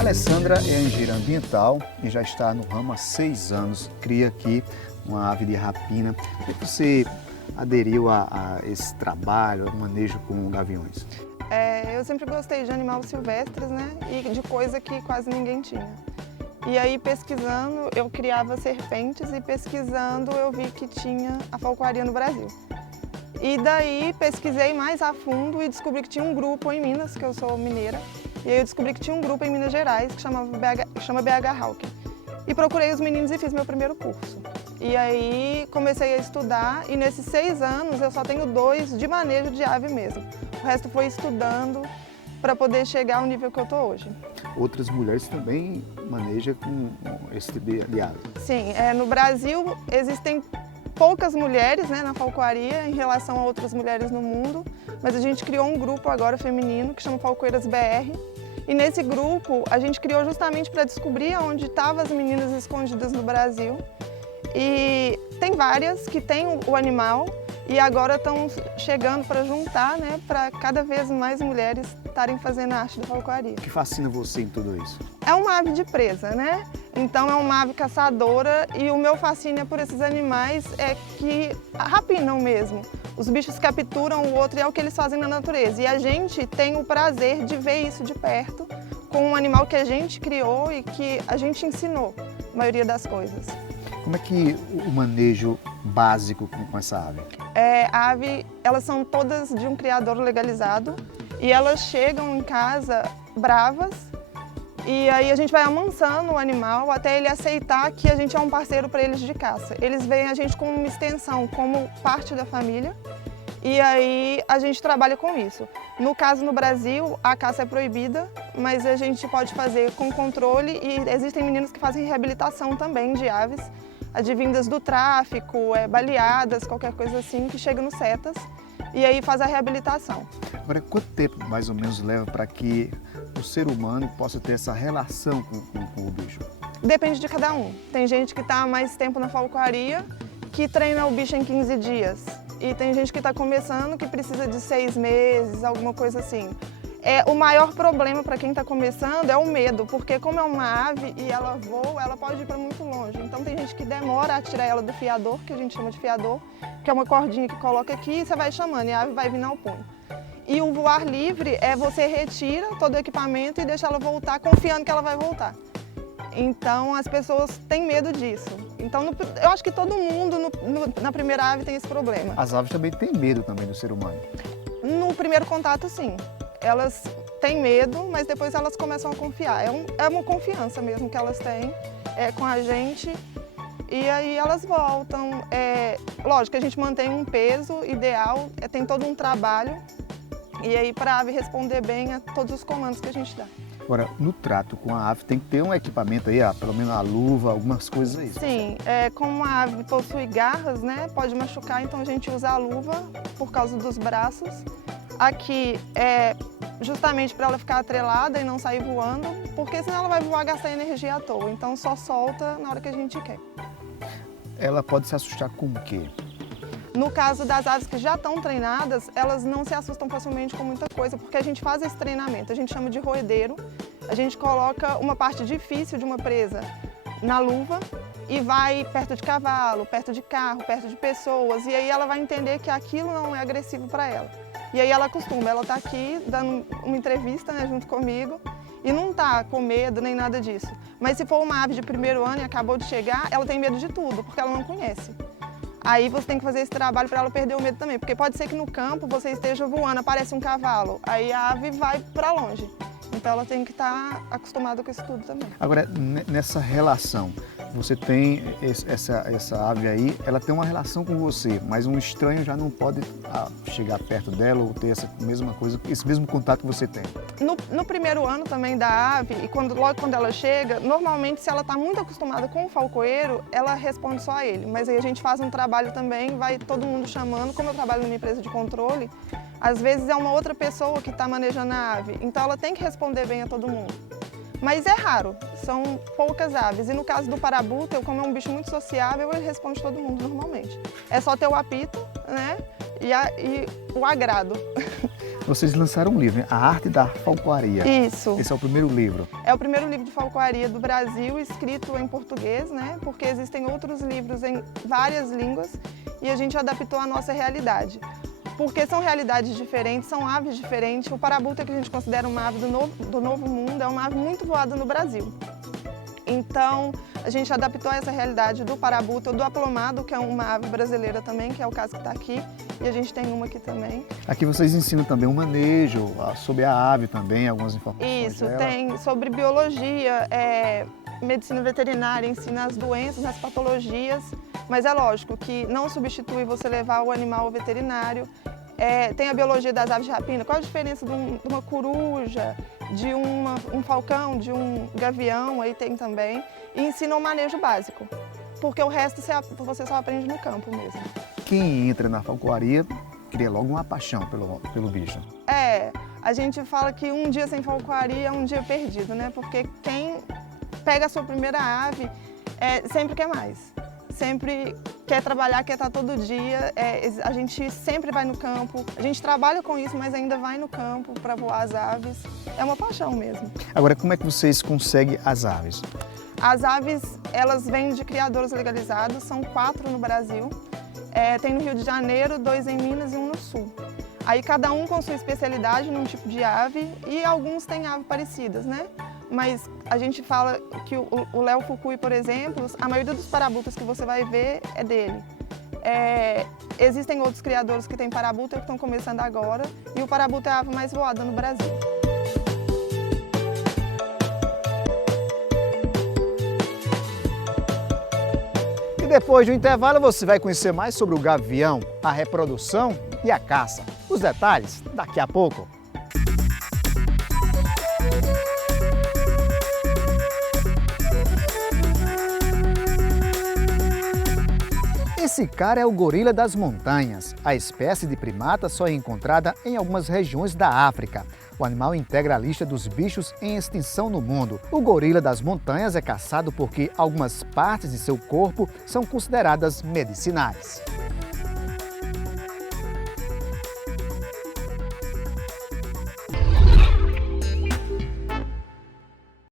A Alessandra é engenheira ambiental e já está no ramo há 6 anos. Cria aqui uma ave de rapina. Por que você aderiu a esse trabalho, ao manejo com gaviões? Eu sempre gostei de animais silvestres, né? E de coisa que quase ninguém tinha. E aí, pesquisando, eu criava serpentes e pesquisando eu vi que tinha a falcoaria no Brasil. E daí pesquisei mais a fundo e descobri que tinha um grupo em Minas, que eu sou mineira, e aí eu descobri que tinha um grupo em Minas Gerais que chama BH Hawk. E procurei os meninos e fiz meu primeiro curso. E aí comecei a estudar e nesses 6 anos eu só tenho 2 de manejo de ave mesmo. O resto foi estudando para poder chegar ao nível que eu estou hoje. Outras mulheres também manejam com esse tipo de ave. Sim, no Brasil existem poucas mulheres, né, na falcoaria em relação a outras mulheres no mundo, mas a gente criou um grupo agora feminino que chama Falcoeiras BR. E nesse grupo a gente criou justamente para descobrir onde estavam as meninas escondidas no Brasil. E tem várias que têm o animal e agora estão chegando para juntar, né, para cada vez mais mulheres estarem fazendo a arte da falcoaria. O que fascina você em tudo isso? É uma ave de presa, né? Então é uma ave caçadora e o meu fascínio por esses animais é que rapinam mesmo. Os bichos capturam o outro e é o que eles fazem na natureza. E a gente tem o prazer de ver isso de perto com um animal que a gente criou e que a gente ensinou a maioria das coisas. Como é que o manejo básico com essa ave? A ave, elas são todas de um criador legalizado e elas chegam em casa bravas e aí a gente vai amansando o animal até ele aceitar que a gente é um parceiro para eles de caça. Eles veem a gente como uma extensão, como parte da família e aí a gente trabalha com isso. No caso no Brasil, a caça é proibida, mas a gente pode fazer com controle e existem meninos que fazem reabilitação também de aves, advindas do tráfico, baleadas, qualquer coisa assim, que chega nos setas e aí faz a reabilitação. Agora, quanto tempo mais ou menos leva para que o ser humano possa ter essa relação com o bicho? Depende de cada um. Tem gente que está há mais tempo na falcoaria, que treina o bicho em 15 dias. E tem gente que está começando que precisa de 6 meses, alguma coisa assim. O maior problema para quem está começando é o medo, porque como é uma ave e ela voa, ela pode ir para muito longe. Então tem gente que demora a tirar ela do fiador, que a gente chama de fiador, que é uma cordinha que coloca aqui e você vai chamando e a ave vai vir ao punho. E o voar livre você retira todo o equipamento e deixa ela voltar confiando que ela vai voltar. Então as pessoas têm medo disso. Então eu acho que todo mundo na primeira ave tem esse problema. As aves também têm medo também do ser humano? No primeiro contato, sim. Elas têm medo, mas depois elas começam a confiar. É uma confiança mesmo que elas têm com a gente e aí elas voltam. Lógico que a gente mantém um peso ideal, tem todo um trabalho e aí para a ave responder bem a todos os comandos que a gente dá. Agora, no trato com a ave tem que ter um equipamento aí, pelo menos a luva, algumas coisas aí. Sim, como a ave possui garras, né, pode machucar, então a gente usa a luva por causa dos braços. Aqui é justamente para ela ficar atrelada e não sair voando, porque senão ela vai voar gastar energia à toa, então só solta na hora que a gente quer. Ela pode se assustar com o quê? No caso das aves que já estão treinadas, elas não se assustam facilmente com muita coisa, porque a gente faz esse treinamento, a gente chama de roedeiro, a gente coloca uma parte difícil de uma presa na luva e vai perto de cavalo, perto de carro, perto de pessoas, e aí ela vai entender que aquilo não é agressivo para ela. E aí ela acostuma, ela está aqui dando uma entrevista, né, junto comigo e não está com medo nem nada disso. Mas se for uma ave de primeiro ano e acabou de chegar, ela tem medo de tudo, porque ela não conhece. Aí você tem que fazer esse trabalho para ela perder o medo também, porque pode ser que no campo você esteja voando, aparece um cavalo, aí a ave vai para longe. Então ela tem que estar acostumada com isso tudo também. Agora, nessa relação, você tem essa ave aí, ela tem uma relação com você, mas um estranho já não pode chegar perto dela ou ter essa mesma coisa, esse mesmo contato que você tem. No primeiro ano também da ave, e logo quando ela chega, normalmente se ela está muito acostumada com o falcoeiro, ela responde só a ele. Mas aí a gente faz um trabalho também, vai todo mundo chamando, como eu trabalho numa empresa de controle, às vezes é uma outra pessoa que está manejando a ave, então ela tem que responder bem a todo mundo. Mas é raro, são poucas aves. E no caso do parabuta, como é um bicho muito sociável, ele responde todo mundo normalmente. É só ter o apito, né, e o agrado. Vocês lançaram um livro, né? A Arte da Falcoaria. Isso. Esse é o primeiro livro. É o primeiro livro de falcoaria do Brasil, escrito em português, né? Porque existem outros livros em várias línguas e a gente adaptou à nossa realidade. Porque são realidades diferentes, são aves diferentes. O parabuta, que a gente considera uma ave do novo mundo, é uma ave muito voada no Brasil. Então, a gente adaptou essa realidade do parabuta, do aplomado, que é uma ave brasileira também, que é o caso que está aqui, e a gente tem uma aqui também. Aqui vocês ensinam também o manejo sobre a ave também, algumas informações Isso, dela. tem sobre biologia, medicina veterinária, ensina as doenças, as patologias, mas é lógico que não substitui você levar o animal ao veterinário. Tem a biologia das aves de rapina, qual a diferença de uma coruja, de um falcão, de um gavião, aí tem também, e ensina o manejo básico, porque o resto você só aprende no campo mesmo. Quem entra na falcoaria cria logo uma paixão pelo bicho. A gente fala que um dia sem falcoaria é um dia perdido, né? Porque quem pega a sua primeira ave sempre quer mais. Sempre quer trabalhar, quer estar todo dia. A gente sempre vai no campo. A gente trabalha com isso, mas ainda vai no campo para voar as aves. É uma paixão mesmo. Agora, como é que vocês conseguem as aves? As aves, elas vêm de criadores legalizados, são 4 no Brasil. Tem no Rio de Janeiro, 2 em Minas e 1 no Sul. Aí cada um com sua especialidade num tipo de ave e alguns têm aves parecidas, né? Mas a gente fala que o Léo Fukui, por exemplo, a maioria dos parabutas que você vai ver é dele. Existem outros criadores que têm parabuta que estão começando agora e o parabuta é a ave mais voada no Brasil. E depois do intervalo você vai conhecer mais sobre o gavião, a reprodução e a caça. Os detalhes daqui a pouco. Esse cara é o gorila das montanhas. A espécie de primata só é encontrada em algumas regiões da África. O animal integra a lista dos bichos em extinção no mundo. O gorila das montanhas é caçado porque algumas partes de seu corpo são consideradas medicinais.